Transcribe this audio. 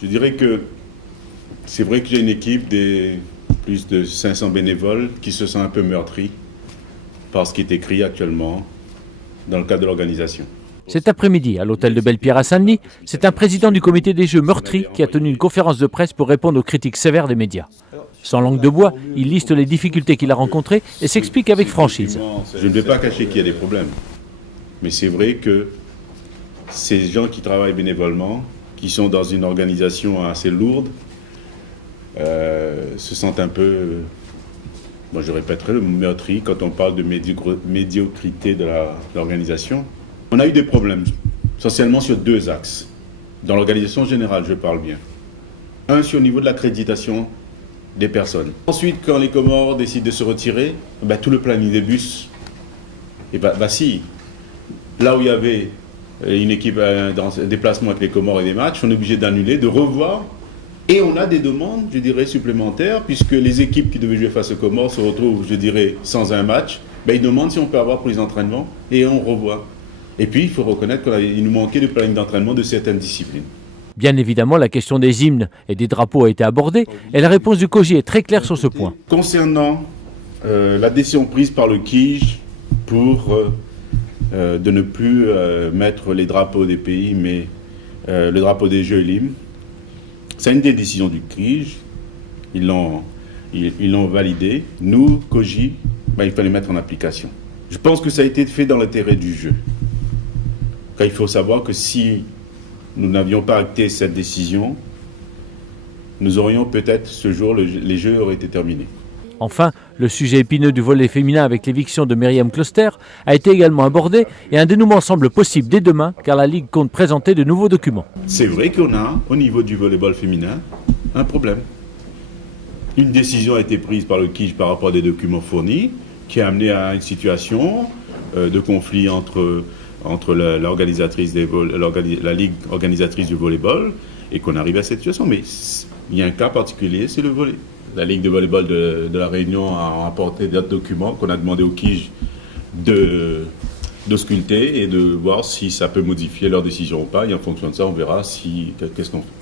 Je dirais que c'est vrai que j'ai une équipe de plus de 500 bénévoles qui se sent un peu meurtris par ce qui est écrit actuellement dans le cadre de l'organisation. Cet après-midi, à l'hôtel de Belle-Pierre à Saint-Denis, c'est un président du comité des Jeux meurtri qui a tenu une conférence de presse pour répondre aux critiques sévères des médias. Sans langue de bois, il liste les difficultés qu'il a rencontrées et s'explique avec franchise. Je ne vais pas cacher qu'il y a des problèmes. Mais c'est vrai que ces gens qui travaillent bénévolement, qui sont dans une organisation assez lourde, se sentent un peu, moi je répéterai le mot meurtri quand on parle de médiocrité de l'organisation. On a eu des problèmes, essentiellement sur deux axes. Dans l'organisation générale, je parle bien. Un, sur le niveau de l'accréditation des personnes. Ensuite, quand les Comores décident de se retirer, tout le planning des bus, si, là où il y avait une équipe dans un déplacement avec les Comores et des matchs, on est obligé d'annuler, de revoir. Et on a des demandes, je dirais, supplémentaires, puisque les équipes qui devaient jouer face aux Comores se retrouvent, je dirais, sans un match. Ils demandent si on peut avoir pour les entraînements, et on revoit. Et puis, il faut reconnaître qu'il nous manquait de planning d'entraînement de certaines disciplines. Bien évidemment, la question des hymnes et des drapeaux a été abordée, et la réponse du COJI est très claire sur ce point. Concernant la décision prise par le KIJ pour de ne plus mettre les drapeaux des pays, mais le drapeau des Jeux et l'hymne, c'est une des décisions du CRIJ, ils l'ont validé. Nous, COJI, il fallait mettre en application. Je pense que ça a été fait dans l'intérêt du jeu. Car il faut savoir que si nous n'avions pas acté cette décision, nous aurions peut-être ce jour, les Jeux auraient été terminés. Enfin, le sujet épineux du volley féminin avec l'éviction de Myriam Closter a été également abordé et un dénouement semble possible dès demain car la Ligue compte présenter de nouveaux documents. C'est vrai qu'on a, au niveau du volleyball féminin, un problème. Une décision a été prise par le KIJ par rapport à des documents fournis qui a amené à une situation de conflit entre l'organisatrice la Ligue organisatrice du volleyball et qu'on arrive à cette situation. Mais il y a un cas particulier, c'est le volley. La Ligue de volleyball de la Réunion a apporté d'autres documents qu'on a demandé au KIJ d'ausculter et de voir si ça peut modifier leur décision ou pas. Et en fonction de ça, on verra qu'est-ce qu'on fait.